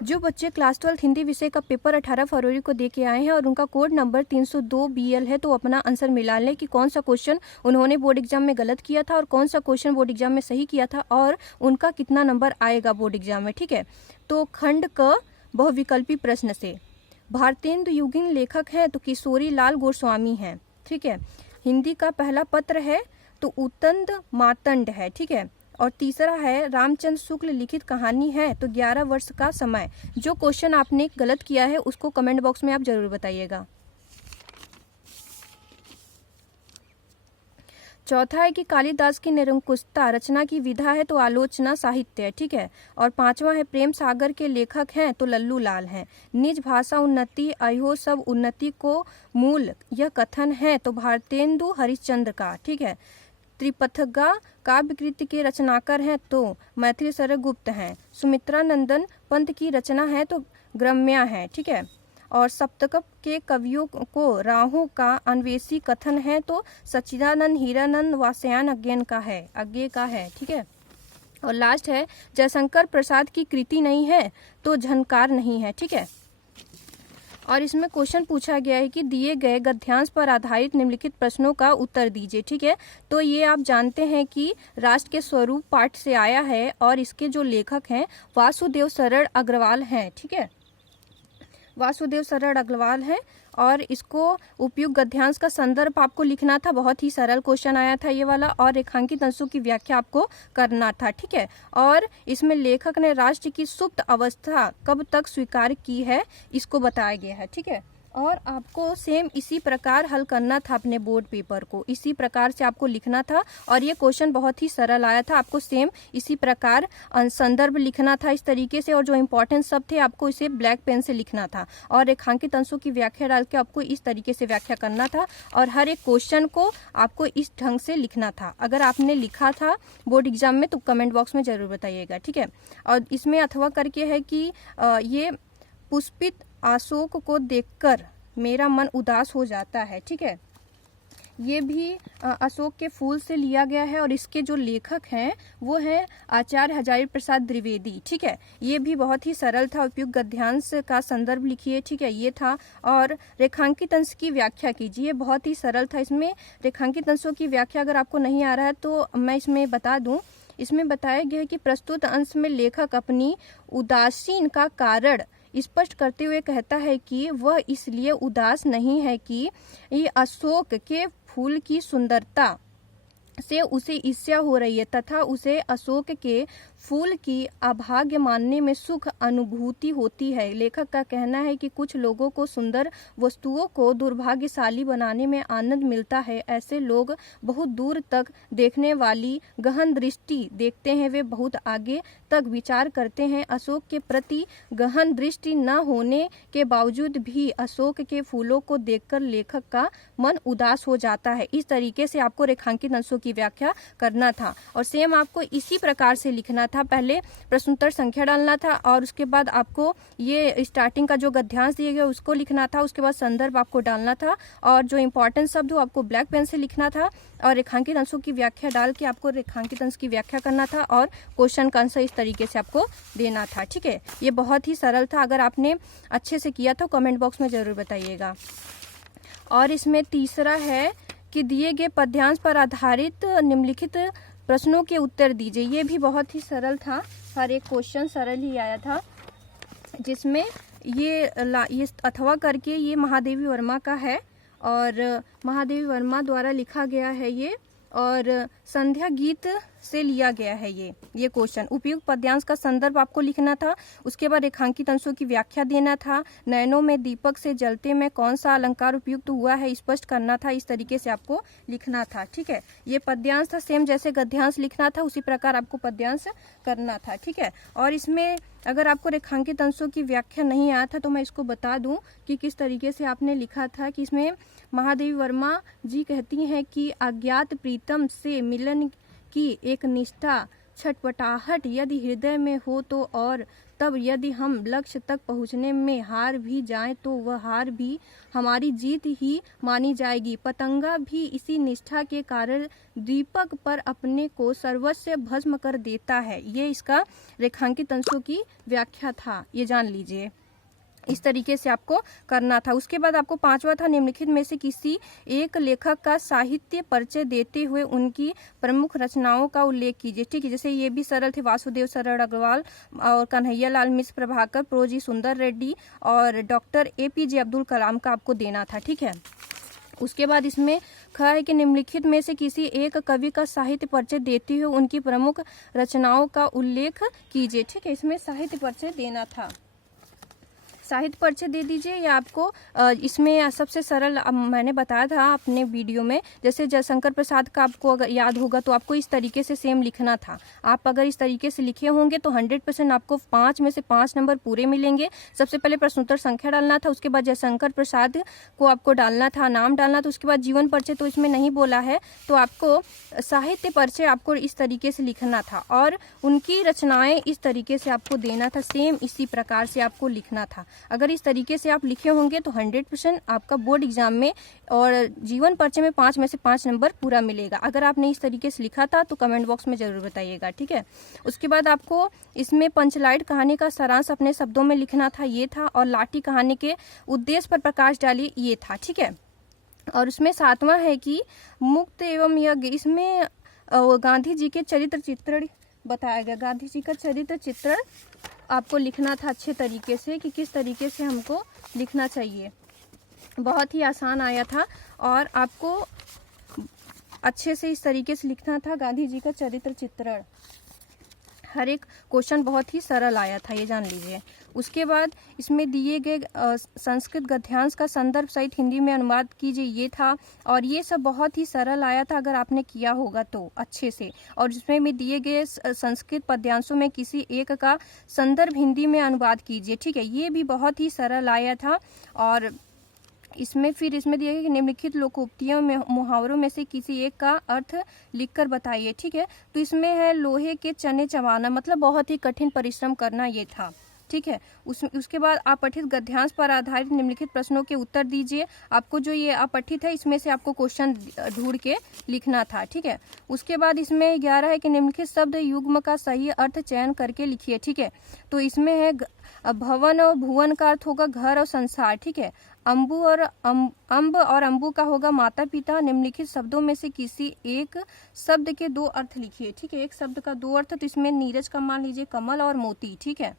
जो बच्चे क्लास 12 हिंदी विषय का पेपर 18 फरवरी को दे के आए हैं और उनका कोड नंबर 302 BL है, तो अपना आंसर मिला लें कि कौन सा क्वेश्चन उन्होंने बोर्ड एग्जाम में गलत किया था और कौन सा क्वेश्चन बोर्ड एग्जाम में सही किया था और उनका कितना नंबर आएगा बोर्ड एग्जाम में। ठीक है, तो खंड क बहुविकल्पी प्रश्न से भारतेंदु युगीन लेखक हैं तो किशोरी लाल गोस्वामी हैं। ठीक है, हिंदी का पहला पत्र है तो उत्तंद मार्तंड है। ठीक है, और तीसरा है रामचंद्र शुक्ल लिखित कहानी है तो 11 वर्ष का समय। जो क्वेश्चन आपने गलत किया है उसको कमेंट बॉक्स में आप जरूर बताइएगा। चौथा है कि कालिदास की निरंकुशता रचना की विधा है तो आलोचना साहित्य है। ठीक है, और पांचवा है प्रेम सागर के लेखक हैं तो लल्लू लाल हैं। निज भाषा उन्नति अयो सब उन्नति को मूल यह कथन है तो भारतेंदु हरिश्चंद्र का। ठीक है, त्रिपथगा काव्यकृति के रचनाकार हैं तो मैथिली शरद गुप्त हैं। सुमित्रा नंदन पंत की रचना है तो ग्रम्या है। ठीक है, और सप्तक के कवियों को राहों का अन्वेषी कथन है तो सच्चिदानंद हीरानंद वासयान अज्ञे का है। ठीक है, और लास्ट है जयशंकर प्रसाद की कृति नहीं है तो झनकार नहीं है। ठीक है, और इसमें क्वेश्चन पूछा गया है कि दिए गए गद्यांश पर आधारित निम्नलिखित प्रश्नों का उत्तर दीजिए। ठीक है, तो ये आप जानते हैं कि राष्ट्र के स्वरूप पाठ से आया है और इसके जो लेखक हैं वासुदेव शरण अग्रवाल हैं। ठीक है, वासुदेव शरण अग्रवाल है और इसको उपयुक्त गद्यांश का संदर्भ आपको लिखना था। बहुत ही सरल क्वेश्चन आया था ये वाला, और रेखांकित अंशों की व्याख्या आपको करना था। ठीक है, और इसमें लेखक ने राष्ट्र की सुप्त अवस्था कब तक स्वीकार की है इसको बताया गया है। ठीक है, और आपको सेम इसी प्रकार हल करना था अपने बोर्ड पेपर को, इसी प्रकार से आपको लिखना था। और ये क्वेश्चन बहुत ही सरल आया था, आपको सेम इसी प्रकार संदर्भ लिखना था इस तरीके से, और जो इंपॉर्टेंट शब्द थे आपको इसे ब्लैक पेन से लिखना था और रेखांकित अंशों की व्याख्या डाल के आपको इस तरीके से व्याख्या करना था और हर एक क्वेश्चन को आपको इस ढंग से लिखना था। अगर आपने लिखा था बोर्ड एग्जाम में तो कमेंट बॉक्स में जरूर बताइएगा। ठीक है, और इसमें अथवा करके है कि ये पुष्पित अशोक को देखकर मेरा मन उदास हो जाता है। ठीक है, ये भी अशोक के फूल से लिया गया है और इसके जो लेखक हैं वो है आचार्य हजारी प्रसाद द्विवेदी। ठीक है, ये भी बहुत ही सरल था। उपयुक्त गद्यांश का संदर्भ लिखिए। ठीक है, ये था। और रेखांकित अंश की व्याख्या कीजिए, बहुत ही सरल था। इसमें रेखांकित अंशों की व्याख्या अगर आपको नहीं आ रहा है तो मैं इसमें बता दूं। इसमें बताया गया है कि प्रस्तुत अंश में लेखक अपनी उदासीन का कारण स्पष्ट करते हुए कहता है कि वह इसलिए उदास नहीं है कि ये अशोक के फूल की सुंदरता से उसे ईर्ष्या हो रही है तथा उसे अशोक के फूल की अभाग्य मानने में सुख अनुभूति होती है। लेखक का कहना है कि कुछ लोगों को सुंदर वस्तुओं को दुर्भाग्यशाली बनाने में आनंद मिलता है। ऐसे लोग बहुत दूर तक देखने वाली गहन दृष्टि देखते हैं, वे बहुत आगे तक विचार करते हैं। अशोक के प्रति गहन दृष्टि न होने के बावजूद भी अशोक के फूलों को देखकर लेखक का मन उदास हो जाता है। इस तरीके से आपको रेखांकित अंशों की व्याख्या करना था और सेम आपको इसी प्रकार से लिखना था। पहले प्रश्नोत्तर संख्या डालना था और उसके बाद आपको ये स्टार्टिंग का जो गद्यांश दिए गए उसको लिखना था। उसके बाद संदर्भ आपको डालना था और जो इंपॉर्टेंट शब्द हो आपको ब्लैक पेन से लिखना था और रेखांकित अंशों की व्याख्या डाल के आपको रेखांकित अंश की व्याख्या करना था और क्वेश्चन का आंसर इस तरीके से आपको देना था। ठीक है, ये बहुत ही सरल था। अगर आपने अच्छे से किया तो कमेंट बॉक्स में जरूर बताइएगा। और इसमें तीसरा है कि दिए गए पद्यांश पर आधारित निम्नलिखित प्रश्नों के उत्तर दीजिए। ये भी बहुत ही सरल था, हर एक क्वेश्चन सरल ही आया था। जिसमें ये अथवा करके ये महादेवी वर्मा का है और महादेवी वर्मा द्वारा लिखा गया है ये, और संध्या गीत से लिया गया है ये क्वेश्चन। उपयुक्त पद्यांश का संदर्भ आपको लिखना था। उसके बाद रेखांकित अंशों की व्याख्या देना था। नयनों में दीपक से जलते में कौन सा अलंकार उपयुक्त हुआ है स्पष्ट करना था। इस तरीके से आपको लिखना था। ठीक है, ये पद्यांश था। सेम जैसे गद्यांश लिखना था उसी प्रकार आपको पद्यांश करना था। ठीक है, और इसमें अगर आपको रेखांकित अंशों की व्याख्या नहीं आया था तो मैं इसको बता दूं कि किस तरीके से आपने लिखा था। कि इसमें महादेवी वर्मा जी कहती हैं कि अज्ञात प्रीतम से मिलन की एक निष्ठा छटपटाहट यदि हृदय में हो तो, और तब यदि हम लक्ष्य तक पहुँचने में हार भी जाएं तो वह हार भी हमारी जीत ही मानी जाएगी। पतंगा भी इसी निष्ठा के कारण दीपक पर अपने को सर्वस्व भस्म कर देता है। ये इसका रेखांकित अंशों की व्याख्या था, ये जान लीजिए। इस तरीके से आपको करना था। उसके बाद आपको पांचवा था, निम्नलिखित में से किसी एक लेखक का साहित्य परिचय देते हुए उनकी प्रमुख रचनाओं का उल्लेख कीजिए। ठीक है, जैसे ये भी सरल थे, वासुदेव शरण अग्रवाल और कन्हैया लाल मिश्र प्रभाकर, प्रोजी सुंदर रेड्डी और डॉक्टर APJ अब्दुल कलाम का आपको देना था। ठीक है, उसके बाद इसमें ख है कि निम्नलिखित में से किसी एक कवि का साहित्य परिचय देते हुए उनकी प्रमुख रचनाओं का उल्लेख कीजिए। ठीक है, इसमें साहित्य परिचय देना था। साहित्य परिचय दे दीजिए, या आपको इसमें सबसे सरल मैंने बताया था अपने वीडियो में, जैसे जयशंकर प्रसाद का आपको अगर याद होगा तो आपको इस तरीके से सेम लिखना था। आप अगर इस तरीके से लिखे होंगे तो 100% आपको 5 में से 5 नंबर पूरे मिलेंगे। सबसे पहले प्रश्नोत्तर संख्या डालना था, उसके बाद जयशंकर प्रसाद को आपको डालना था, नाम डालना था, उसके बाद जीवन परिचय तो इसमें नहीं बोला है, तो आपको साहित्य परिचय आपको इस तरीके से लिखना था और उनकी रचनाएं इस तरीके से आपको देना था। सेम इसी प्रकार से आपको लिखना था। अगर इस तरीके से आप लिखे होंगे तो 100% आपका बोर्ड एग्जाम में और जीवन परिचय में 5 में से 5 नंबर पूरा मिलेगा। अगर आपने इस तरीके से लिखा था तो कमेंट बॉक्स में जरूर बताइएगा। ठीक है, उसके बाद आपको इसमें पंचलाइट कहानी का सारांश अपने शब्दों में लिखना था, ये था, और लाठी कहानी के उद्देश्य पर प्रकाश डालिए, ये था। ठीक है, और उसमें 7वां है कि मुक्त एवं यज्ञ, इसमें गांधी जी के चरित्र चित्रण बताया गया। गांधी जी का चरित्र चित्रण आपको लिखना था अच्छे तरीके से कि किस तरीके से हमको लिखना चाहिए। बहुत ही आसान आया था और आपको अच्छे से इस तरीके से लिखना था। गांधी जी का चरित्र चित्रण, हर एक क्वेश्चन बहुत ही सरल आया था, ये जान लीजिए। उसके बाद इसमें दिए गए संस्कृत गद्यांश का संदर्भ सहित हिंदी में अनुवाद कीजिए, ये था, और ये सब बहुत ही सरल आया था अगर आपने किया होगा तो अच्छे से। और इसमें भी दिए गए संस्कृत पद्यांशों में किसी एक का संदर्भ हिंदी में अनुवाद कीजिए। ठीक है, ये भी बहुत ही सरल आया था। और इसमें दिया गया कि निम्नलिखित लोकोक्तियों में मुहावरों में से किसी एक का अर्थ लिखकर बताइए। ठीक है, तो इसमें है लोहे के चने चबाना, मतलब बहुत ही कठिन परिश्रम करना, ये था। ठीक है, उसके बाद अपठित गद्यांश पर आधारित निम्नलिखित प्रश्नों के उत्तर दीजिए। आपको जो ये अपठित है इसमें से आपको क्वेश्चन ढूंढ के लिखना था। ठीक है, उसके बाद इसमें 11 है कि निम्नलिखित शब्द युग्म का सही अर्थ चयन करके लिखिए। ठीक है, तो इसमें है भवन और भुवन का अर्थ होगा घर और संसार। ठीक है, अम्बु और अम्ब और अम्बु का होगा माता पिता। निम्नलिखित शब्दों में से किसी एक शब्द के 2 अर्थ लिखिए। ठीक है, एक शब्द का 2 अर्थ, तो इसमें नीरज का मान लीजिए कमल और मोती। ठीक है,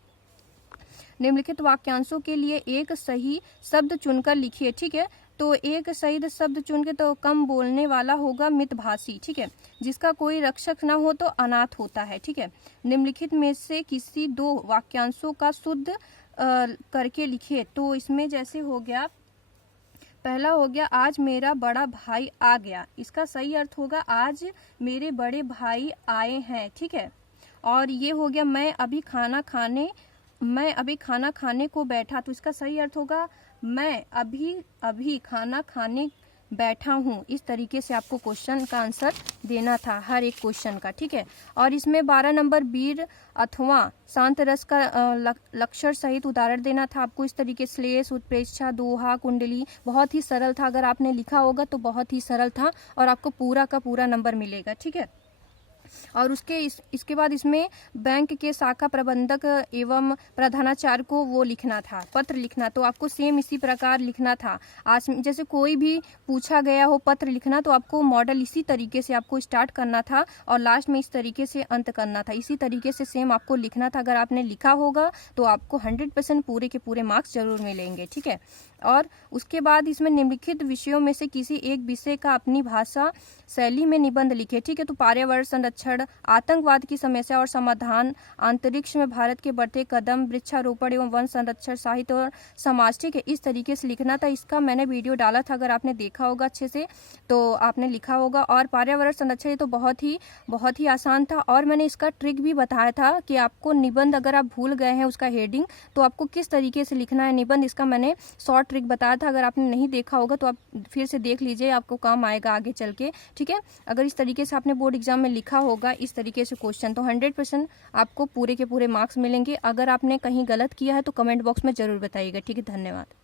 निम्नलिखित वाक्यांशों के लिए एक सही शब्द चुनकर लिखिए। ठीक है, तो एक सही शब्द चुन के, तो कम बोलने वाला होगा मितभाषी। ठीक है, जिसका कोई रक्षक ना हो तो अनाथ होता है। ठीक है, निम्नलिखित में से किसी 2 वाक्यांशों का शुद्ध करके लिखिए। तो इसमें जैसे हो गया, पहला हो गया आज मेरा बड़ा भाई आ गया, इसका सही अर्थ होगा आज मेरे बड़े भाई आए हैं। ठीक है, और ये हो गया मैं अभी खाना खाने को बैठा, तो इसका सही अर्थ होगा मैं अभी खाना खाने बैठा हूँ। इस तरीके से आपको क्वेश्चन का आंसर देना था हर एक क्वेश्चन का। ठीक है, और इसमें 12 नंबर वीर अथवा शांत रस का लक्षण सहित उदाहरण देना था आपको। इस तरीके श्लेष, उत्प्रेक्षा, दोहा, कुंडली, बहुत ही सरल था। अगर आपने लिखा होगा तो बहुत ही सरल था और आपको पूरा का पूरा नंबर मिलेगा। ठीक है, और इसके बाद इसमें बैंक के शाखा प्रबंधक एवं प्रधानाचार्य को वो लिखना था, पत्र लिखना, तो आपको सेम इसी प्रकार लिखना था। आज जैसे कोई भी पूछा गया हो पत्र लिखना, तो आपको मॉडल इसी तरीके से आपको स्टार्ट करना था और लास्ट में इस तरीके से अंत करना था। इसी तरीके से सेम आपको लिखना था। अगर आपने लिखा होगा तो आपको 100% पूरे के पूरे मार्क्स जरूर मिलेंगे। ठीक है, और उसके बाद इसमें निम्नलिखित विषयों में से किसी एक विषय का अपनी भाषा शैली में निबंध लिखे। ठीक है, तो पर्यावरण संरक्षण, आतंकवाद की समस्या और समाधान, अंतरिक्ष में भारत के बढ़ते कदम, वृक्षारोपण एवं वन संरक्षण, साहित्य और समाज। ठीक है, इस तरीके से लिखना था। इसका मैंने वीडियो डाला था, अगर आपने देखा होगा अच्छे से तो आपने लिखा होगा। और पर्यावरण संरक्षण तो बहुत ही आसान था, और मैंने इसका ट्रिक भी बताया था कि आपको निबंध, अगर आप भूल गए हैं उसका हेडिंग, तो आपको किस तरीके से लिखना है निबंध, इसका मैंने शॉर्ट ट्रिक बताया था। अगर आपने नहीं देखा होगा तो आप फिर से देख लीजिए, आपको काम आएगा आगे चल के। ठीक है, अगर इस तरीके से आपने बोर्ड एग्जाम में लिखा होगा इस तरीके से क्वेश्चन, तो 100% आपको पूरे के पूरे मार्क्स मिलेंगे। अगर आपने कहीं गलत किया है तो कमेंट बॉक्स में जरूर बताइएगा। ठीक है, धन्यवाद।